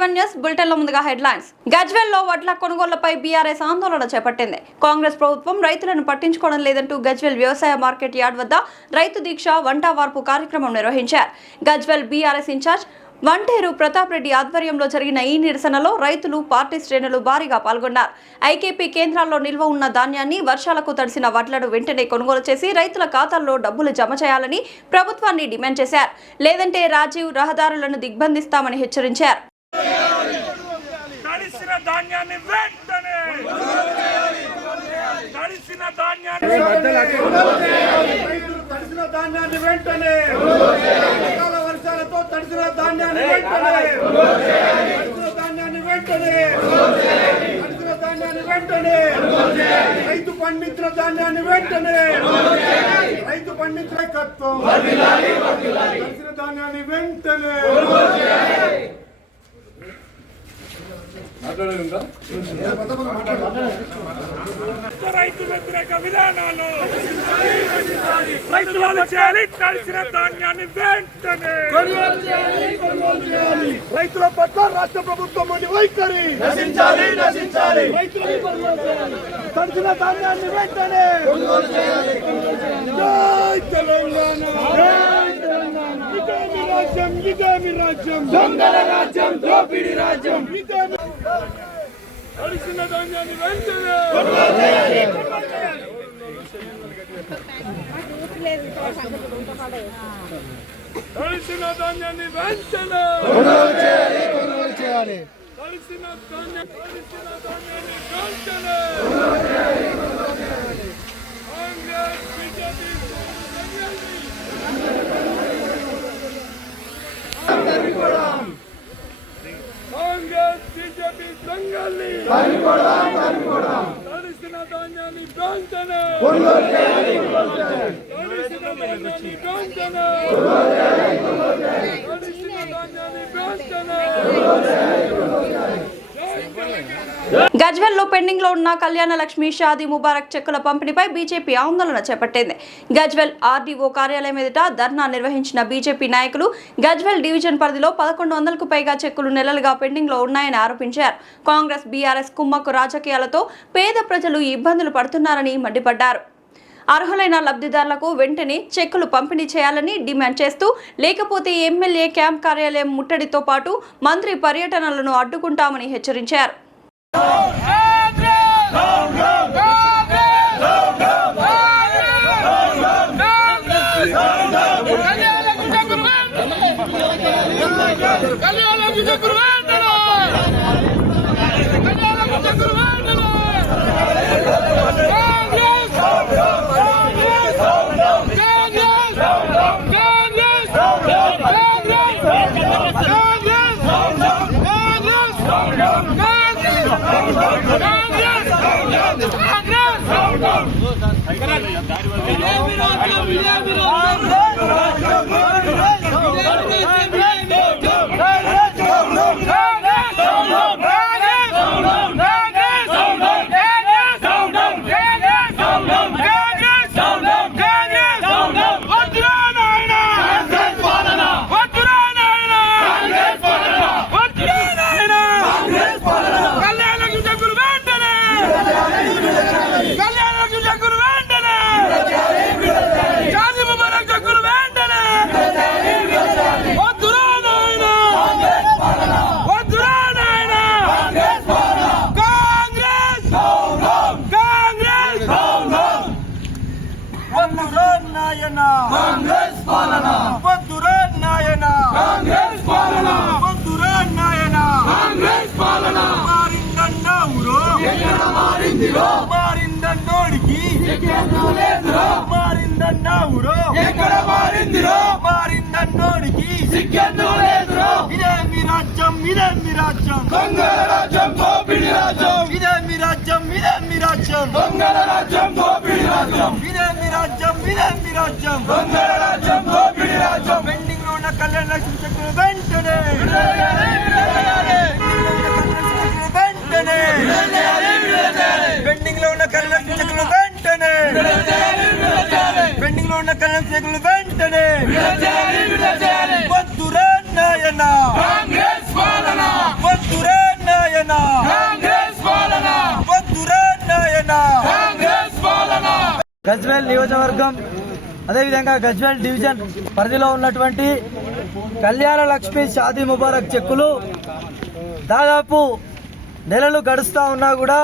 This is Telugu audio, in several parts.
T1 న్యూస్ బులెటిన్లో ముందుగా హెడ్లైన్స్. గజ్వేల్లో వడ్ల కొనుగోళ్లపై బీఆర్ఎస్ ఆందోళన చేపట్టింది. కాంగ్రెస్ ప్రభుత్వం రైతులను పట్టించుకోవడం లేదంటూ గజ్వేల్ వ్యవసాయ మార్కెట్ యార్డ్ వద్ద రైతు దీక్ష వంటవార్పు కార్యక్రమం నిర్వహించారు. గజ్వేల్ బీఆర్ఎస్ ఇన్ఛార్జ్ వంటేరు ప్రతాప్ రెడ్డి ఆధ్వర్యంలో జరిగిన ఈ నిరసనలో రైతులు, పార్టీ శ్రేణులు భారీగా పాల్గొన్నారు. ఐకేపీ కేంద్రాల్లో నిల్వ ఉన్న ధాన్యాన్ని వర్షాలకు తడిసిన వడ్లను వెంటనే కొనుగోలు చేసి రైతుల ఖాతాల్లో డబ్బులు జమ చేయాలని ప్రభుత్వాన్ని డిమాండ్ చేశారు. లేదంటే రాజీవ్ రహదారులను దిగ్బంధిస్తామని హెచ్చరించారు. రైతు పండించిన ధాన్యాన్ని వెంటనే రైతు పండించిన ధాన్యాన్ని వెంటనే రైతు వ్యతిరేక విధానాలు రైతులు చేయాలి. తడిసిన ధాన్యాన్ని వెంటనే రైతుల పట్ల రాష్ట్ర ప్రభుత్వం వైఖరి తడిసిన ధాన్యాన్ని వెంటనే ఇదేమి రాజ్యం దొంగల రాజ్యం, దోపిడీ రాజ్యం. తడిసిన ధాన్యాన్ని వెంటనే తడిసిన ధాన్యాన్ని వెంటనే తడిసిన ధాన్యాన్ని వెంటనే కాంగ్రెస్ బీజేపీ కాంగ్రెస్ బీజేపీ సంఘాన్ని తడిసిన ధాన్యాన్ని వెంటనే తడిసిన ధాన్యాన్ని వెంటనే తడిసిన ధాన్యాన్ని వెంటనే. గజ్వేల్లో పెండింగ్ లో ఉన్న కళ్యాణ లక్ష్మి, షాదీ ముబారక్ చెక్కుల పంపిణీపై బీజేపీ ఆందోళన చేపట్టింది. గజ్వేల్ ఆర్డీఓ కార్యాలయం ఎదుట ధర్నా నిర్వహించిన బీజేపీ నాయకులు గజ్వేల్ డివిజన్ పరిధిలో 1100కు పైగా చెక్కులు నెలలుగా పెండింగ్ లో ఉన్నాయని ఆరోపించారు. కాంగ్రెస్ బీఆర్ఎస్ కుమ్మక్కు రాజకీయాలతో పేద ప్రజలు ఇబ్బందులు పడుతున్నారని మండిపడ్డారు. అర్హులైన లబ్ధిదారులకు వెంటనే చెక్కులు పంపిణీ చేయాలని డిమాండ్ చేస్తూ, లేకపోతే ఎమ్మెల్యే క్యాంప్ కార్యాలయం ముట్టడితో పాటు మంత్రి పర్యటనలను అడ్డుకుంటామని హెచ్చరించారు. పెండింగ్ లో ఉన్న కళ్యాణ లక్ష్మి చెక్కులు వెంటనే పెండింగ్ లో ఉన్న కళ్యాణ లక్ష్మి చెక్కులు వెంటనే పెండింగ్ లో ఉన్న కళ్యాణ చెక్కులు వెంటనే వద్దురా నాయన కాంగ్రెస్ పాలన పాలన కాంగ్రెస్ పాలన వద్దురా నాయన కాంగ్రెస్ పాలన గజ్వేల్ నియోజకవర్గం అదేవిధంగా గజ్వేల్ డివిజన్ పరిధిలో ఉన్నటువంటి కళ్యాణ లక్ష్మి షాదీ ముబారక్ చెక్కులు దాదాపు నెలలు గడుస్తూ ఉన్నా కూడా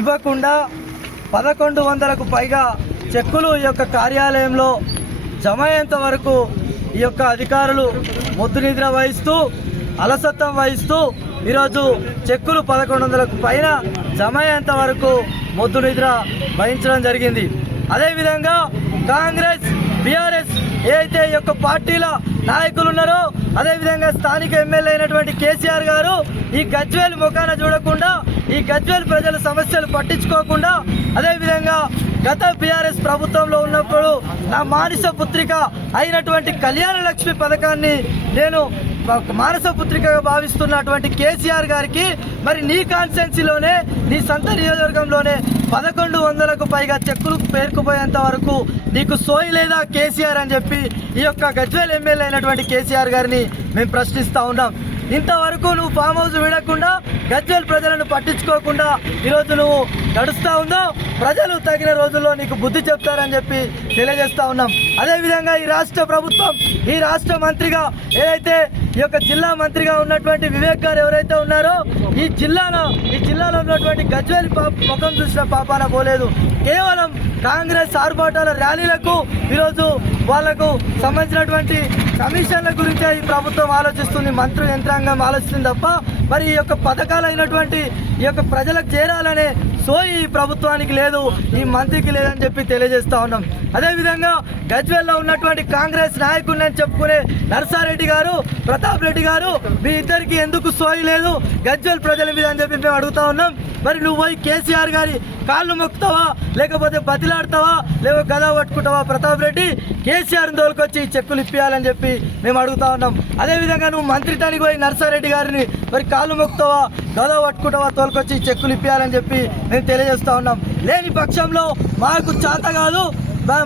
ఇవ్వకుండా 1100కు పైగా చెక్కులు ఈ యొక్క కార్యాలయంలో జమ అయ్యేంత వరకు ఈ యొక్క అధికారులు మొద్దు నిద్ర వహిస్తూ అలసత్వం వహిస్తూ ఈరోజు చెక్కులు 1100కు పైన జమ అయ్యేంత వరకు మొద్దు నిద్ర వహించడం జరిగింది. అదేవిధంగా కాంగ్రెస్ బీఆర్ఎస్ ఏదైతే ఈ యొక్క పార్టీల నాయకులు ఉన్నారో అదేవిధంగా స్థానిక ఎమ్మెల్యే అయినటువంటి కేసీఆర్ గారు ఈ గజ్వేల్ ముఖాన చూడకుండా ఈ గజ్వేల్ ప్రజల సమస్యలు పట్టించుకోకుండా అదేవిధంగా గత బీఆర్ఎస్ ప్రభుత్వంలో ఉన్నప్పుడు నా మానస పుత్రిక అయినటువంటి కళ్యాణ లక్ష్మి పథకాన్ని నేను మానస పుత్రికగా భావిస్తున్నటువంటి కేసీఆర్ గారికి మరి నీ కాన్స్టిట్యున్సీలోనే నీ సొంత నియోజకవర్గంలోనే 1100కు పైగా చెక్కులు పేరుకుపోయేంత వరకు నీకు సోయి లేదా కేసీఆర్ అని చెప్పి ఈ యొక్క గజ్వేల్ ఎమ్మెల్యే అయినటువంటి కేసీఆర్ గారిని మేము ప్రశ్నిస్తూ ఉన్నాం. ఇంతవరకు నువ్వు ఫామ్ హౌస్ విడకుండా గజ్వేల్ ప్రజలను పట్టించుకోకుండా ఈరోజు నువ్వు నడుస్తూ ఉందో ప్రజలు తగిన రోజుల్లో నీకు బుద్ధి చెప్తారని చెప్పి తెలియజేస్తూ ఉన్నాం. అదేవిధంగా ఈ రాష్ట్ర ప్రభుత్వం ఈ రాష్ట్ర మంత్రిగా ఏదైతే ఈ యొక్క జిల్లా మంత్రిగా ఉన్నటువంటి వివేక్ గారు ఎవరైతే ఉన్నారో ఈ జిల్లాలో ఉన్నటువంటి గజ్వేల్ ముఖం చూసిన పాపాన పోలేదు. కేవలం కాంగ్రెస్ ఆర్భాటాల ర్యాలీలకు ఈరోజు వాళ్లకు సంబంధించినటువంటి కమిషన్ల గురించే ఈ ప్రభుత్వం ఆలోచిస్తుంది, మంత్రి యంత్రాంగం ఆలోచిస్తుంది తప్ప మరి ఈ యొక్క పథకాలు అయినటువంటి ఈ యొక్క ప్రజలకు చేరాలనే సోయి ఈ ప్రభుత్వానికి లేదు, ఈ మంత్రికి లేదని చెప్పి తెలియజేస్తా ఉన్నాం. అదేవిధంగా గజ్వేల్లో ఉన్నటువంటి కాంగ్రెస్ నాయకులని చెప్పుకునే నర్సారెడ్డి గారు, ప్రతాప్ రెడ్డి గారు మీ ఇద్దరికి ఎందుకు సోయి లేదు గజ్వేల్ ప్రజల మీద అని చెప్పి మేము అడుగుతా ఉన్నాం. మరి నువ్వు పోయి కేసీఆర్ గారి కాళ్ళు మొక్కుతావా లేకపోతే బతిలాడతావా లేకపోతే గదా పట్టుకుంటావా? ప్రతాప్ రెడ్డి కేసీఆర్ని తోలుకొచ్చి చెక్కులు ఇప్పియాలని చెప్పి మేము అడుగుతా ఉన్నాం. అదేవిధంగా నువ్వు మంత్రిటానికి పోయి నర్సారెడ్డి గారిని మరి కాళ్ళు మొక్కుతావా గదా పట్టుకుంటావా తోలుకొచ్చి చెక్కులు ఇప్పియాలని చెప్పి మేము తెలియజేస్తా ఉన్నాం. లేని పక్షంలో మాకు చేత కాదు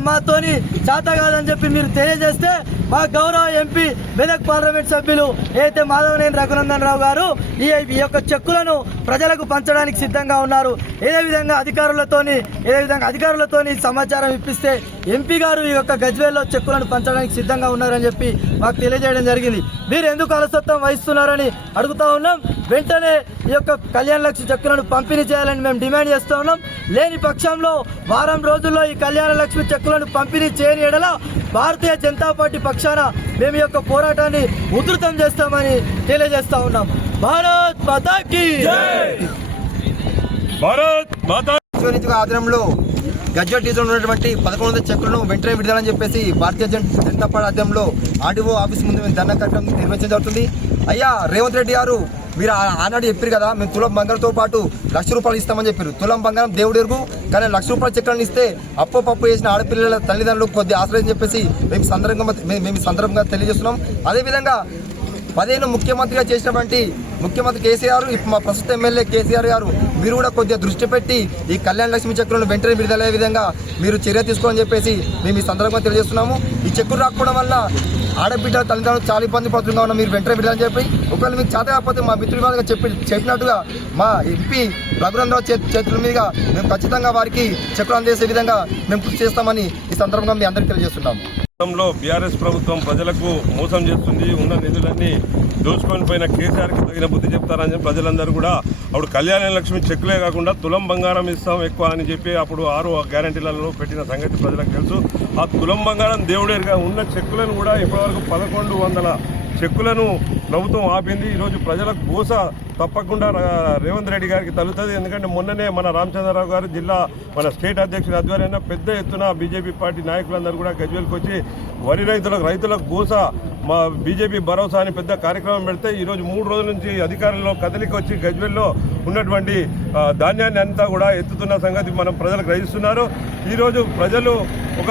మాతోని చేత కాదని చెప్పి మీరు తెలియజేస్తే మా గౌరవ ఎంపీ మెదక్ పార్లమెంట్ సభ్యులు ఏదైతే మాధవనేని రఘునందన్ రావు గారు ఈ యొక్క చెక్కులను ప్రజలకు పంచడానికి సిద్ధంగా ఉన్నారు. ఏదే విధంగా అధికారులతోని సమాచారం ఇప్పిస్తే ఎంపీ గారు ఈ యొక్క గజ్వేల్లో చెక్కులను పంచడానికి సిద్ధంగా ఉన్నారని చెప్పి మాకు తెలియజేయడం జరిగింది. మీరు ఎందుకు అలసత్వం వహిస్తున్నారని అడుగుతా ఉన్నాం. వెంటనే ఈ యొక్క కళ్యాణ లక్ష్మి చెక్కులను పంపిణీ చేయాలని మేము డిమాండ్ చేస్తూ ఉన్నాం. లేని పక్షంలో వారం రోజుల్లో ఈ కళ్యాణ లక్ష్మి చెక్కులను పంపిణీ చేయని ఎడల భారతీయ జనతా పార్టీ పక్షాన మేము యొక్క పోరాటాన్ని ఉధృతం చేస్తామని తెలియజేస్తా ఉన్నాం. భారత్ మాతా కీ భారత్ మాతా ఆధ్వర్యంలో గజ్వేల్ డివిజన్ ఉన్నటువంటి 1100 చెక్కులను వెంటనే విడుదలని చెప్పేసి భారతీయ జనతా పార్టీ ఆధ్వర్యంలో ఆర్డీఓ ఆఫీస్ ముందు మేము ధర్నా కార్యక్రమం నిర్వహించడం జరుగుతుంది. అయ్యా రేవంత్ రెడ్డి గారు మీరు ఆనాడు చెప్పారు కదా మేము తులం బంగారంతో పాటు ₹1,00,000 ఇస్తామని చెప్పారు. తులం బంగారం దేవుడు ఎరుగు, కానీ ₹1,00,000 చెక్కులను ఇస్తే అప్పు చేసిన ఆడపిల్లల తల్లిదండ్రులు కొద్ది ఆశ్రయం చెప్పేసి మేము సందర్భంగా తెలియజేస్తున్నాం. అదేవిధంగా 10 ముఖ్యమంత్రిగా చేసినటువంటి ముఖ్యమంత్రి కేసీఆర్, ఇప్పుడు మా ప్రస్తుత ఎమ్మెల్యే కేసీఆర్ గారు మీరు కూడా కొద్దిగా దృష్టి పెట్టి ఈ కళ్యాణ లక్ష్మి చెక్కులను వెంటనే విడుదలయ్యే విధంగా మీరు చర్య తీసుకోవాలని చెప్పేసి మేము ఈ సందర్భంగా తెలియజేస్తున్నాము. ఈ చెక్కులు రాకపోవడం వల్ల ఆడబిడ్డ తల్లిదండ్రులు చాలా ఇబ్బంది పడుతుందా ఉన్నా మీరు వెంటనే విడుదలని చెప్పి, ఒకవేళ మీకు చేత కాకపోతే మా మిత్రులుగా చెప్పినట్టుగా మా ఎంపీ రఘునందరావు చేతుల మీదుగా మేము ఖచ్చితంగా వారికి చెక్కులు అందజేసే విధంగా మేము కృషి చేస్తామని ఈ సందర్భంగా మీ అందరికీ తెలియజేస్తున్నాము. బీఆర్ఎస్ ప్రభుత్వం ప్రజలకు మోసం చేస్తుంది, ఉన్న నిధులన్నీ దోచుకొని పోయిన కేసీఆర్కి తగిన బుద్ధి చెప్తారని ప్రజలందరూ కూడా అప్పుడు కళ్యాణ లక్ష్మి చెక్కులే కాకుండా తులం బంగారం ఇస్తాం ఎక్కువ అని చెప్పి అప్పుడు 6 గ్యారంటీలలో పెట్టిన సంగతి ప్రజలకు తెలుసు. ఆ తులం బంగారం దేవుడేరుగా ఉన్న చెక్కులను కూడా ఇప్పటివరకు 1100 చెక్కులను ప్రభుత్వం ఆపింది. ఈరోజు ప్రజలకు గోస తప్పకుండా రేవంత్ రెడ్డి గారికి తగులుతుంది. ఎందుకంటే మొన్ననే మన రామచంద్రరావు గారు జిల్లా మన స్టేట్ అధ్యక్షుడి ఆధ్వర్యంలో పెద్ద ఎత్తున బీజేపీ పార్టీ నాయకులందరూ కూడా గజ్వేల్కి వచ్చి వరి రైతులకు గోస మా బీజేపీ భరోసా అని పెద్ద కార్యక్రమం పెడితే ఈరోజు 3 రోజుల నుంచి అధికారుల్లో కదలికి వచ్చి గజ్వేల్లో ఉన్నటువంటి ధాన్యాన్ని అంతా కూడా ఎత్తుతున్న సంగతి మనం ప్రజలకు గ్రహిస్తున్నారు. ఈరోజు ప్రజలు ఒక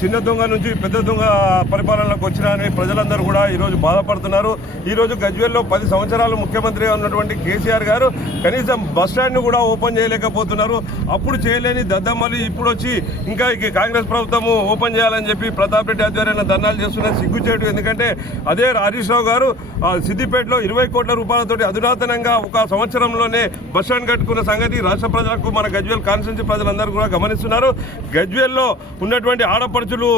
చిన్న దొంగ నుంచి పెద్ద దొంగ పరిపాలనలోకి వచ్చినారని ప్రజలందరూ కూడా ఈరోజు బాధపడుతున్నారు. ఈరోజు గజ్వేల్లో 10 సంవత్సరాలు ముఖ్యమంత్రిగా ముఖ్యమంత్రిగా ఉన్నటువంటి కేసీఆర్ గారు కనీసం బస్టాండ్ను కూడా ఓపెన్ చేయలేకపోతున్నారు. అప్పుడు చేయలేని దద్దమ్మలు ఇప్పుడు వచ్చి ఇంకా కాంగ్రెస్ ప్రభుత్వము ఓపెన్ చేయాలని చెప్పి ప్రతాప్ రెడ్డి ఆధ్వర్యంలో ధర్నాలు చేస్తున్నారు. సిగ్గుచేటు. ఎందుకంటే అదే హరీష్ రావు గారు సిద్దిపేటలో 20 కోట్ల రూపాయలతోటి అధునాతనంగా ఒక సంవత్సరంలోనే బస్టాండ్ కట్టుకున్న సంగతి రాష్ట్ర ప్రజలకు, మన గజ్వేల్ కాన్స్టిట్యూన్సీ ప్రజలందరూ కూడా గమనిస్తున్నారు. గజ్వేల్లో ఉన్నటువంటి ఆడపడుచులు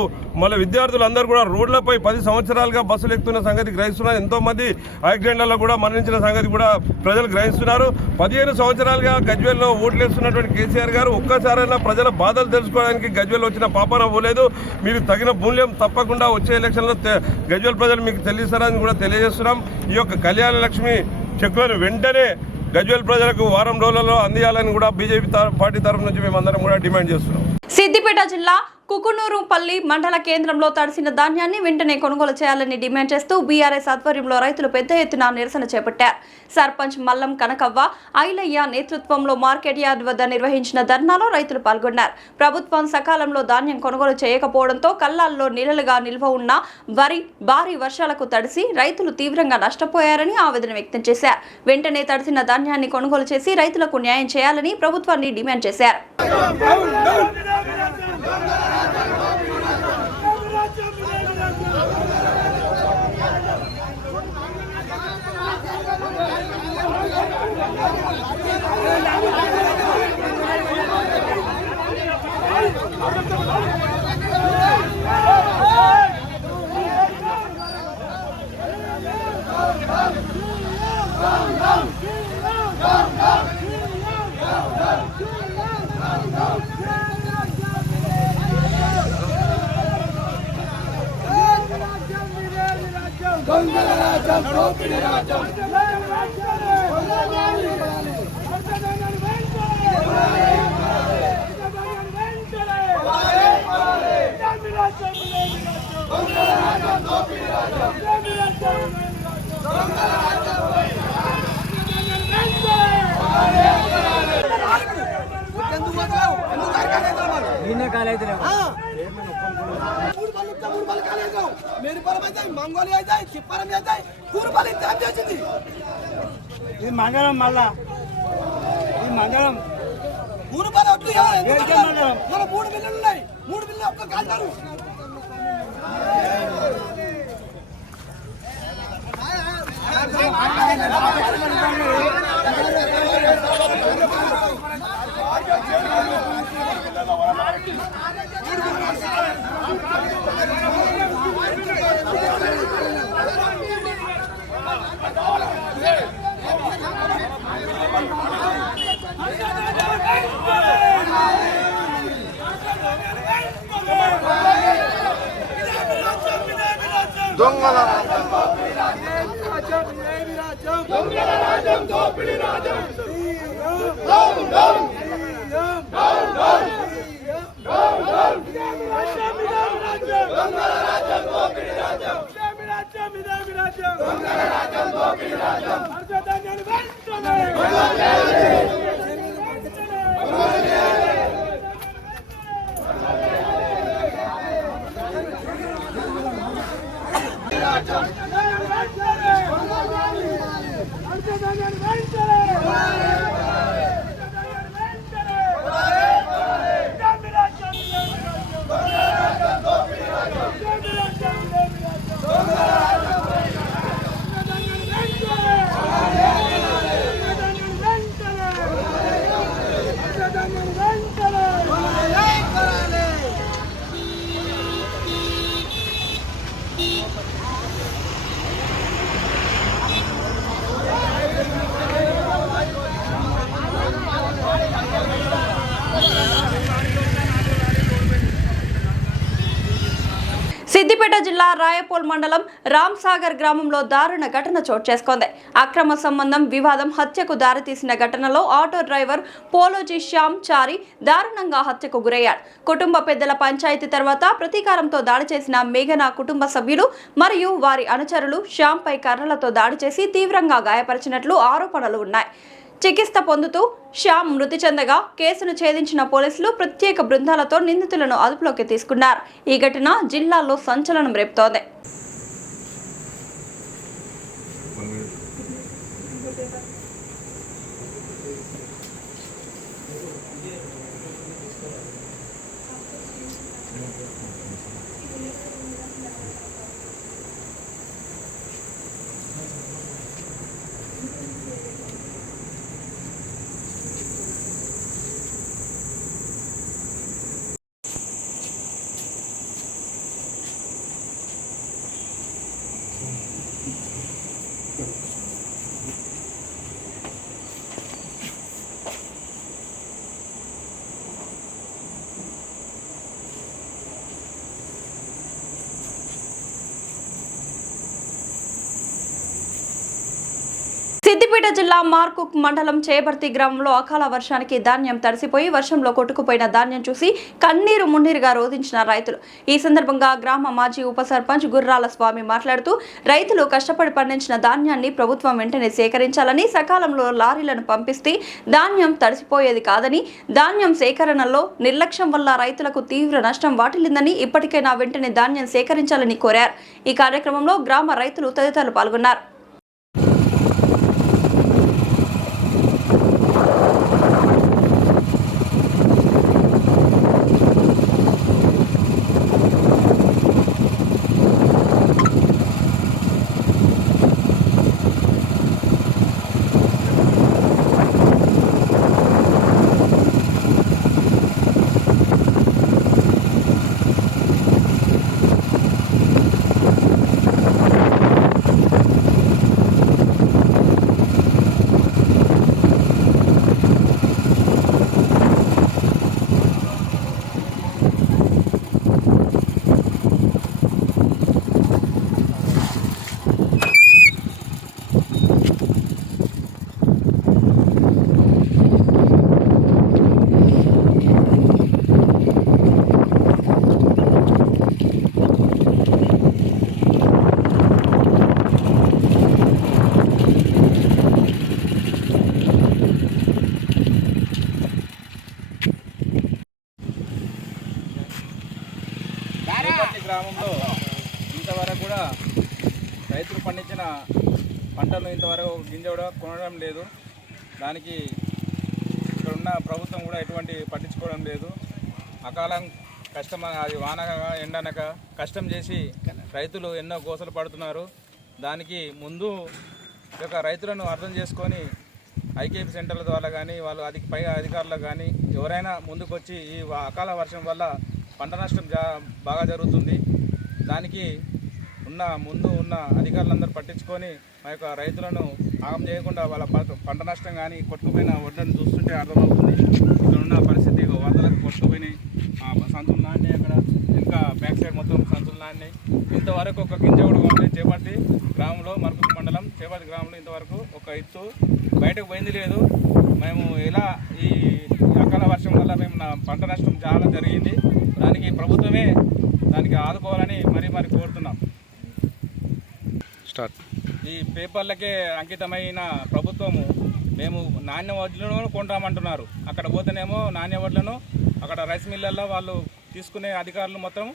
మళ్ళీ విద్యార్థులందరూ కూడా రోడ్లపై 10 సంవత్సరాలుగా బస్సులు ఎక్కుతున్న సంగతి గ్రహిస్తున్నారు. ఎంతోమంది యాక్సిడెంట్లలో కూడా మరణించిన సంగతి కూడా ప్రజలు గ్రహిస్తున్నారు. 15 సంవత్సరాలుగా గజ్వేల్లో ఓట్లేస్తున్నటువంటి కేసీఆర్ గారు ఒక్కసారైనా ప్రజల బాధలు తెలుసుకోవడానికి గజ్వేల్ వచ్చిన పాపన పోలేదు. మీరు తగిన మూల్యం తప్పకుండా వచ్చే ఎలక్షన్లో గజ్వేల్ ప్రజలు మీకు తెలియస్తారని కూడా తెలియజేస్తున్నాం. ఈ యొక్క కళ్యాణ లక్ష్మి చెక్కులను వెంటనే గజ్వేల్ ప్రజలకు వారం రోజులలో అందియాలని కూడా బీజేపీ పార్టీ తరఫు నుంచి మేమందరం కూడా డిమాండ్ చేస్తున్నాం. సిద్దిపేట జిల్లా కుకునూరుపల్లి మండల కేంద్రంలో తడిసిన ధాన్యాన్ని వెంటనే కొనుగోలు చేయాలని డిమాండ్ చేస్తూ బీఆర్ఎస్ ఆధ్వర్యంలో రైతులు పెద్ద ఎత్తున నిరసన చేపట్టారు. సర్పంచ్ మల్లం కనకవ్వ, ఐలయ్య నేతృత్వంలో మార్కెట్ యార్డ్ వద్ద నిర్వహించిన ధర్నాలో రైతులు పాల్గొన్నారు. ప్రభుత్వం సకాలంలో ధాన్యం కొనుగోలు చేయకపోవడంతో కల్లాల్లో నెలలుగా నిల్వ ఉన్న వరి భారీ వర్షాలకు తడిసి రైతులు తీవ్రంగా నష్టపోయారని ఆవేదన వ్యక్తం చేశారు. వెంటనే తడిసిన ధాన్యాన్ని కొనుగోలు చేసి రైతులకు న్యాయం చేయాలని ప్రభుత్వాన్ని డిమాండ్ చేశారు. ఇది మంగళం మళ్ళా ఇది మంగళం 3 బిల్లులు ఉన్నాయి. 3 బిల్లు ఒక్క కాల్తారు. సిద్దిపేట జిల్లా రాయపోల్ మండలం రామ్సాగర్ గ్రామంలో దారుణ ఘటన చోటు చేసుకుంది. అక్రమ సంబంధం వివాదం హత్యకు దారితీసిన ఘటనలో ఆటో డ్రైవర్ పోలోజీ శ్యామ్ చారి దారుణంగా హత్యకు గురయ్యాడు. కుటుంబ పెద్దల పంచాయతీ తర్వాత ప్రతీకారంతో దాడి చేసిన మేఘనా కుటుంబ సభ్యులు మరియు వారి అనుచరులు శ్యామ్ పై కర్రలతో దాడి చేసి తీవ్రంగా గాయపరిచినట్లు ఆరోపణలు ఉన్నాయి. చికిత్స పొందుతూ శ్యామ్ మృతి చెందగా కేసును ఛేదించిన పోలీసులు ప్రత్యేక బృందాలతో నిందితులను అదుపులోకి తీసుకున్నారు. ఈ ఘటన జిల్లాలో సంచలనం రేపుతోంది. సిద్దిపేట జిల్లా మార్కుక్ మండలం చేబర్తి గ్రామంలో అకాల వర్షానికి ధాన్యం తడిసిపోయి వర్షంలో కొట్టుకుపోయిన ధాన్యం చూసి కన్నీరు మున్నీరుగా రోధించిన రైతులు. ఈ సందర్భంగా గ్రామ మాజీ ఉప సర్పంచ్ గుర్రాల స్వామి మాట్లాడుతూ రైతులు కష్టపడి పండించిన ధాన్యాన్ని ప్రభుత్వం వెంటనే సేకరించాలని, సకాలంలో లారీలను పంపిస్తే ధాన్యం తడిసిపోయేది కాదని, ధాన్యం సేకరణలో నిర్లక్ష్యం వల్ల రైతులకు తీవ్ర నష్టం వాటిల్లిందని, ఇప్పటికైనా వెంటనే ధాన్యం సేకరించాలని కోరారు. ఈ కార్యక్రమంలో గ్రామ రైతులు తదితరులు పాల్గొన్నారు. గ్రామంలో ఇంతవరకు కూడా రైతులు పండించిన పంటలు ఇంతవరకు గింజ కూడా కొనడం లేదు. దానికి ఇక్కడ ఉన్న ప్రభుత్వం కూడా ఎటువంటి పట్టించుకోవడం లేదు. అకాలం కష్టం, అది వానక ఎండనక కష్టం చేసి రైతులు ఎన్నో గోసలు పడుతున్నారు. దానికి ముందు యొక్క రైతులను అర్థం చేసుకొని ఐకేపీ సెంటర్ల ద్వారా కానీ వాళ్ళు పై అధికారులకు కానీ ఎవరైనా ముందుకొచ్చి ఈ అకాల వర్షం వల్ల పంట నష్టం బాగా జరుగుతుంది. దానికి ముందు ఉన్న అధికారులందరూ పట్టించుకొని మా యొక్క రైతులను ఆగం చేయకుండా వాళ్ళ పంట నష్టం కానీ కొట్టుకుపోయిన వడ్లను చూస్తుంటే అర్థమవుతుంది. ఇక్కడ ఉన్న పరిస్థితి వరదలకు కొట్టుకుపోయినాయి, సంచులు నాణ్యాయి, అక్కడ ఇంకా బ్యాక్ సైడ్ మొత్తం సంచులు నాణ్యాయి. ఇంతవరకు ఒక గింజ కూడా ఉంది. చేపర్తి గ్రామంలో, మార్కుక్ మండలం చేపర్తి గ్రామంలో ఇంతవరకు ఒక ఇత్తు బయటకు పోయింది లేదు. మేము ఇలా ఈ అకాల వర్షం వల్ల మేము పంట నష్టం చాలా జరిగింది. దానికి ప్రభుత్వమే దానికి ఆదుకోవాలని మరి కోరుతున్నాం. ఈ పేపర్లకే అంకితమైన ప్రభుత్వము మేము నాణ్య వడ్లను కొంటామంటున్నారు. అక్కడ పోతేనేమో నాణ్య వడ్లను అక్కడ రైస్ మిల్లల్లో వాళ్ళు తీసుకునే అధికారులు మొత్తం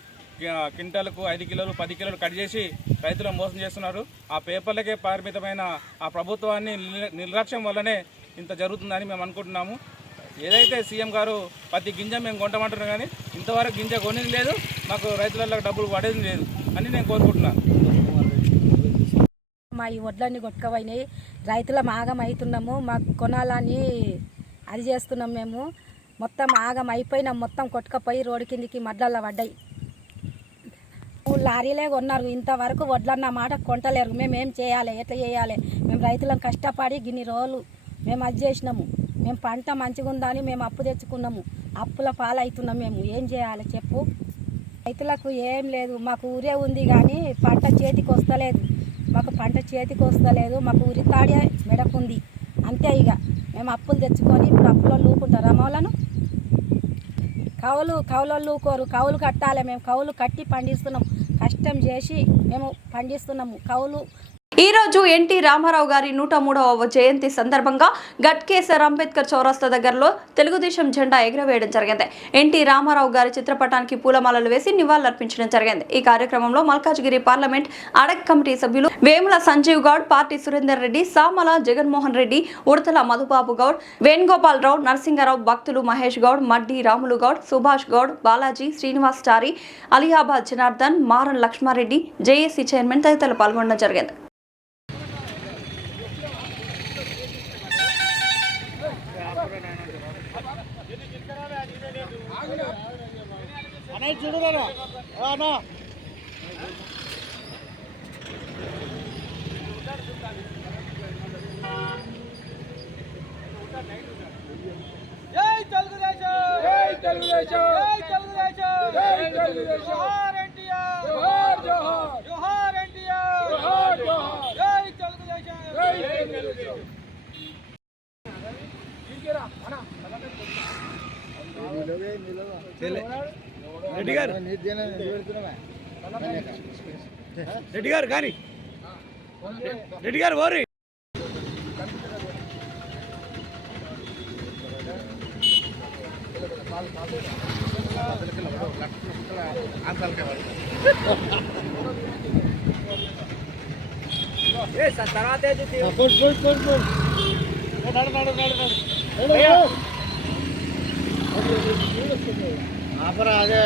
క్వింటాలకు 5 కిలోలు 10 కిలోలు కట్ చేసి రైతులను మోసం చేస్తున్నారు. ఆ పేపర్లకే పరిమితమైన ఆ ప్రభుత్వాన్ని నిర్లక్ష్యం వల్లనే ఇంత జరుగుతుందని మేము అనుకుంటున్నాము. ఏదైతే సీఎం గారు ప్రతి గింజ మేము కొంటామంటున్నాం, కానీ ఇంతవరకు గింజ కొనేది లేదు, మాకు రైతులకు డబ్బులు పడేది లేదు అని నేను కోరుకుంటున్నాను. మా ఈ వడ్లన్నీ కొట్టుకపోయినాయి, రైతులం ఆగం అవుతున్నాము, మాకు కొనాలని అది చేస్తున్నాం. మేము మొత్తం ఆగం అయిపోయినాం, మొత్తం కొట్టుకపోయి రోడ్డు కిందికి మడ్లల్లో పడ్డాయి. లారీలే కొన్నారు, ఇంతవరకు వడ్లన్న మాట కొంటలేరు. మేము ఏం చేయాలి, ఎట్లా చేయాలి? మేము రైతులం కష్టపడి గిన్ని రోజులు మేము అది చేసినాము. మేము పంట మంచిగా ఉందని మేము అప్పు తెచ్చుకున్నాము, అప్పుల పాలవుతున్నాం. మేము ఏం చేయాలి చెప్పు? రైతులకు ఏం లేదు, మాకు ఊరే ఉంది కానీ పంట చేతికి వస్తలేదు. మాకు ఊరి తాడే మెడకుంది అంతే. ఇక మేము అప్పులు తెచ్చుకొని ఇప్పుడు అప్పులో లూకుంటారు అమ్మలను. కౌలు లూకోరు, కౌలు కట్టాలి. మేము కౌలు కట్టి పండిస్తున్నాం, కష్టం చేసి మేము పండిస్తున్నాము కౌలు. ఈ రోజు ఎన్టీ రామారావు గారి 103వ జయంతి సందర్భంగా గట్కేసర్ అంబేద్కర్ చౌరస్తా దగ్గరలో తెలుగుదేశం జెండా ఎగురవేయడం జరిగింది. ఎన్టీ రామారావు గారి చిత్రపటానికి పూలమాలలు వేసి నివాళులర్పించడం జరిగింది. ఈ కార్యక్రమంలో మల్కాజ్గిరి పార్లమెంట్ అడక్ కమిటీ సభ్యులు వేముల సంజీవ్ గౌడ్, పార్టీ సురేందర్ రెడ్డి, సామల జగన్మోహన్ రెడ్డి, ఉడతల మధుబాబు గౌడ్, వేణుగోపాలరావు, నరసింగరావు, భక్తులు మహేష్ గౌడ్, మడ్డి రాములు గౌడ్, సుభాష్ గౌడ్, బాలాజీ, శ్రీనివాస్ చారి, అలియాబాద్ జనార్దన్, మారన్ లక్ష్మారెడ్డి, జేఏసీ చైర్మన్ తదితరులు పాల్గొనడం జరిగింది. రెడ్డి గారు రెడ్డి గారు కానీ రెడ్డి గారు ఓరి తర్వాత అదే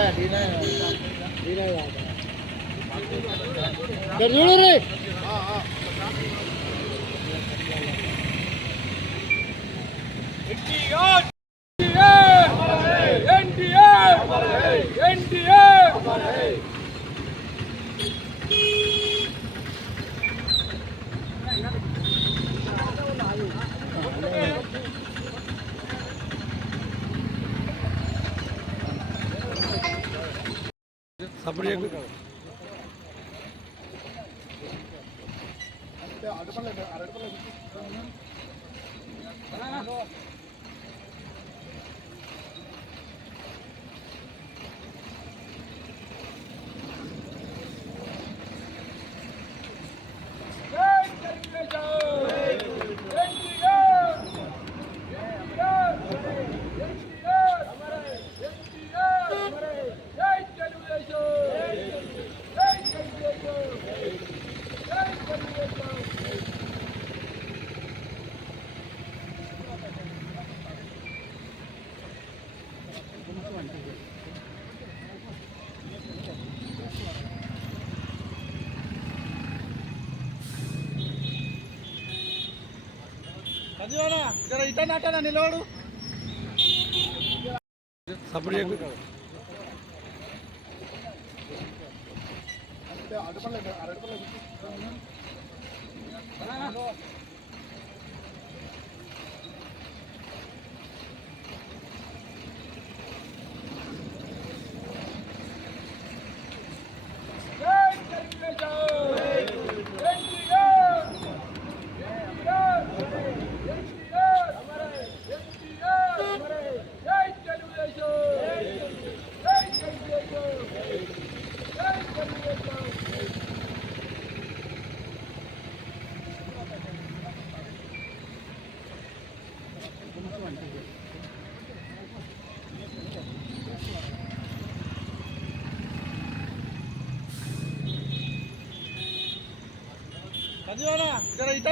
ఇటనా నిలవడు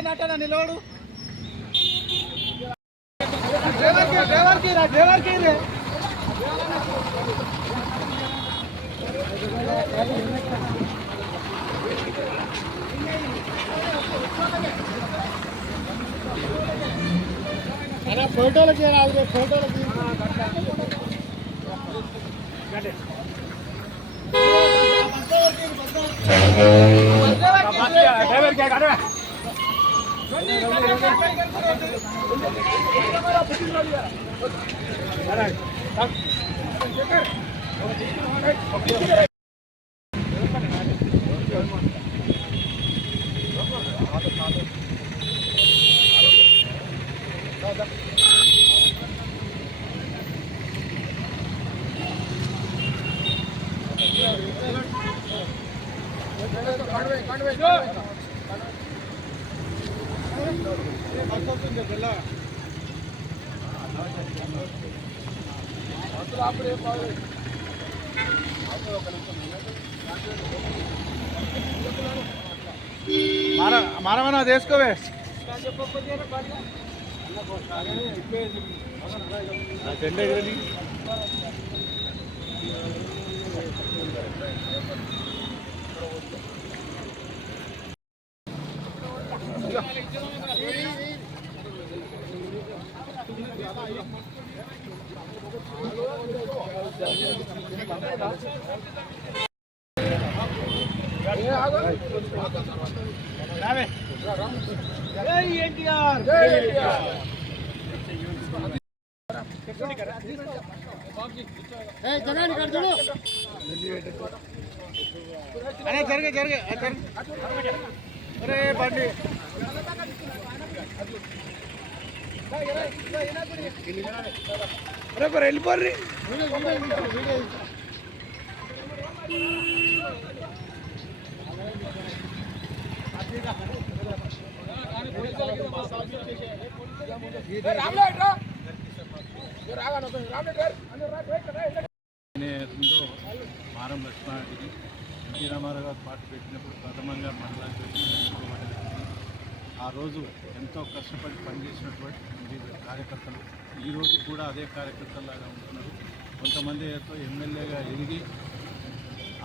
ఇటనా నిలవడు ఫోటోలకి రాదు ఫోటోలకి మానవనా తీసుకోవే జరిగే జరిగే అరే బండి వెళ్ళిపోర్రి. నేతృత్వంలో మారం లక్ష్మణారెడ్డికి ఎన్టీ రామారావు గారు పార్టీ పెట్టినప్పుడు ప్రథమంగా మండలానికి వచ్చిన ఆ రోజు ఎంతో కష్టపడి పనిచేసినటువంటి కార్యకర్తలు ఈరోజు కూడా అదే కార్యకర్తలాగా ఉంటున్నారు. కొంతమంది ఎమ్మెల్యేగా ఎదిగి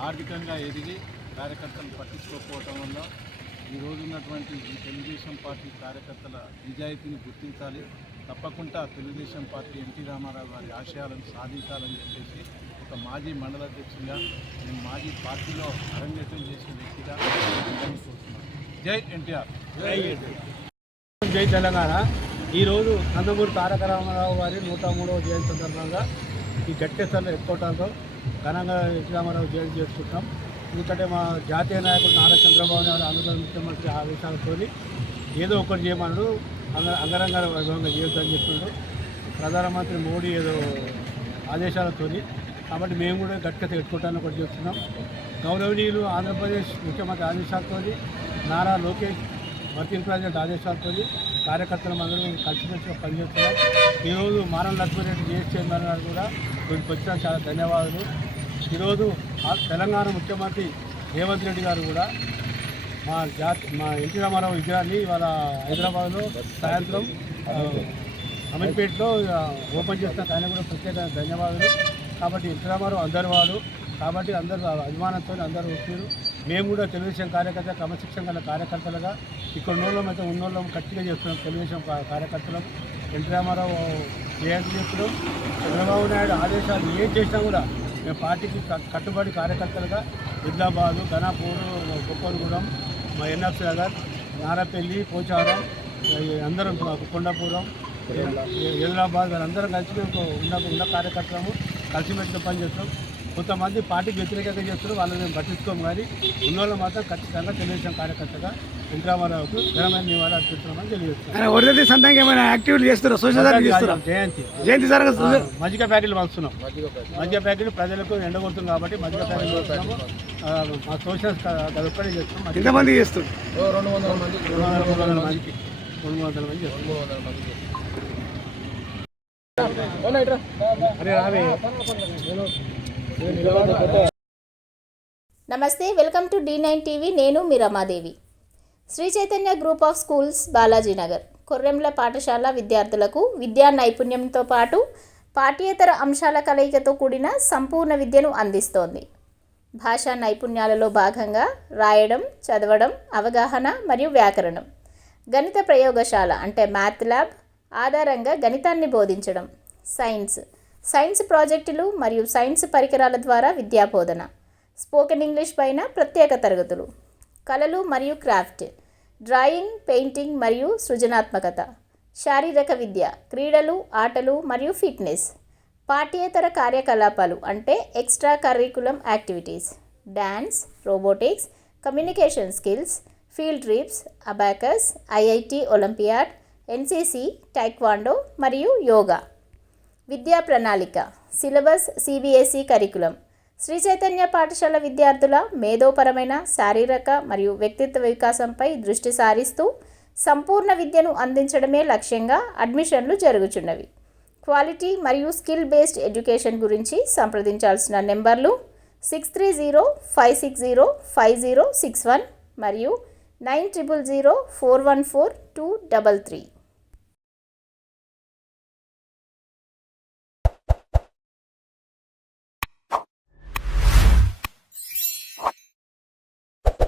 ఆర్థికంగా ఎదిగి కార్యకర్తలు పట్టించుకోకపోవటం వల్ల ఈరోజు ఉన్నటువంటి ఈ తెలుగుదేశం పార్టీ కార్యకర్తల నిజాయితీని గుర్తించాలి. తప్పకుండా తెలుగుదేశం పార్టీ ఎన్టీ రామారావు గారి ఆశయాలను సాధించాలని చెప్పేసి ఒక మాజీ మండల అధ్యక్షుడిగా నేను మాజీ పార్టీలో అరంగేట్రం చేసిన వ్యక్తిగా కోరుతున్నాను. జై ఎన్టీఆర్. జై తెలంగాణ. ఈరోజు నందమూరి తారక రామారావు గారి 103వ జయంతి సందర్భంగా ఈ గట్టెసర్ల ఎత్తుకోవడంతో ఘనంగా ఎన్టీ రామారావు జయంతి చేసుకుంటాం. ఎందుకంటే మా జాతీయ నాయకుడు నారా చంద్రబాబు నాయుడు ఆంధ్ర ముఖ్యమంత్రి ఆదేశాలతో ఏదో ఒకటి చేయమన్నాడు, అంగరంగ వైభవంగా చేయొద్దని చెప్తున్నాడు ప్రధానమంత్రి మోడీ ఏదో ఆదేశాలతో. కాబట్టి మేము కూడా గట్టిగా ఎత్తుకోవటాన్ని ఒకటి చేస్తున్నాం. గౌరవనీయులు ఆంధ్రప్రదేశ్ ముఖ్యమంత్రి ఆదేశాలతో, నారా లోకేష్ వర్కింగ్ ప్రెసిడెంట్ ఆదేశాలతో కార్యకర్తలు అందరూ కలిసిమెలిసిగా పనిచేస్తున్నాం. ఈరోజు మారం లక్ష్మీరెడ్డి జిఎస్ చైర్మన్ గారు కూడా వీరికి వచ్చిన చాలా ధన్యవాదాలు. ఈరోజు తెలంగాణ ముఖ్యమంత్రి రేవంత్ రెడ్డి గారు కూడా మా ఎన్టీ రామారావు విగ్రహాన్ని ఇవాళ హైదరాబాద్లో సాయంత్రం అమీర్పేటలో ఓపెన్ చేసిన ఆయన కూడా ప్రత్యేక ధన్యవాదాలు. కాబట్టి ఎన్టీ రామారావు అందరి వాడు కాబట్టి అందరూ అభిమానంతో అందరూ వచ్చారు. మేము కూడా తెలుగుదేశం కార్యకర్త క్రమశిక్షణ గల కార్యకర్తలుగా ఇక్కడ ఉన్నోళ్ళం అయితే ఉన్నోళ్ళం గట్టిగా చేస్తున్నాం. తెలుగుదేశం కార్యకర్తలు ఎన్టీ రామారావు జయంతి చేస్తున్నాం. చంద్రబాబు నాయుడు ఆదేశాలు ఏం చేసినా కూడా మేము పార్టీకి కట్టుబడి కార్యకర్తలుగా హైదరాబాదు, ఘనాపూరు, కొప్పలగూడెం, మా ఎన్ఎఫ్ నగర్, నారపల్లి, పోచారం అందరం కొండాపురం, హైదరాబాద్ అందరం కలిసి మేము ఉన్న కార్యకర్తలము కలిసిమెలిసి పనిచేస్తాం. కొంతమంది పార్టీకి వ్యతిరేకంగా చేస్తారు, వాళ్ళని మేము పట్టించుకోము. కానీ ఉన్నోళ్ళు మాత్రం ఖచ్చితంగా తెలుగుదేశం కార్యకర్తగా ఎన్టీ రామారావుకు ఘనమైన నివాళులు అర్పిస్తున్నామని తెలియజేస్తున్నాం. జయంతి మజ్జిగ ప్యాకెట్లు పంచుతున్నాం. మజ్జిగ ప్యాకెట్లు ప్రజలకు ఎండగొడుతుంది కాబట్టి మజ్జిగ ప్యాకెట్లు పంచుతున్నాము. మా సోషల్ అదొక్కడే చేస్తున్నాం. ఎంతమంది చేస్తున్నాం? 200 మందికి 300 మంది చేస్తున్నాం. నమస్తే, వెల్కమ్ టు D9 టీవీ. నేను మీ Ramadevi. Sri Chaitanya group of schools, Balajinagar, కొర్రెంల పాఠశాల విద్యార్థులకు విద్యా నైపుణ్యంతో పాటు పాఠ్యేతర అంశాల కలయికతో కూడిన సంపూర్ణ విద్యను అందిస్తోంది. భాషా నైపుణ్యాలలో భాగంగా రాయడం, చదవడం, అవగాహన మరియు వ్యాకరణం, గణిత ప్రయోగశాల అంటే మ్యాథ్ ల్యాబ్ ఆధారంగా గణితాన్ని బోధించడం, సైన్స్ ప్రాజెక్టులు మరియు సైన్స్ పరికరాల ద్వారా విద్యాబోధన, స్పోకెన్ ఇంగ్లీష్ పైన ప్రత్యేక తరగతులు, కళలు మరియు క్రాఫ్ట్, డ్రాయింగ్, పెయింటింగ్ మరియు సృజనాత్మకత, శారీరక విద్య, క్రీడలు, ఆటలు మరియు ఫిట్నెస్, పాఠ్యేతర కార్యకలాపాలు అంటే extra curriculum activities, dance, robotics, communication skills, field trips, abacus, IIT olympiad, NCC, taekwondo మరియు యోగా. విద్యా ప్రణాళిక, syllabus CBSE curriculum. Sri Chaitanya పాఠశాల విద్యార్థుల మేధోపరమైన, శారీరక మరియు వ్యక్తిత్వ వికాసంపై దృష్టి సారిస్తూ సంపూర్ణ విద్యను అందించడమే లక్ష్యంగా అడ్మిషన్లు జరుగుచున్నవి. క్వాలిటీ మరియు స్కిల్ బేస్డ్ ఎడ్యుకేషన్ గురించి సంప్రదించాల్సిన నెంబర్లు 6305605061 మరియు 9000414233.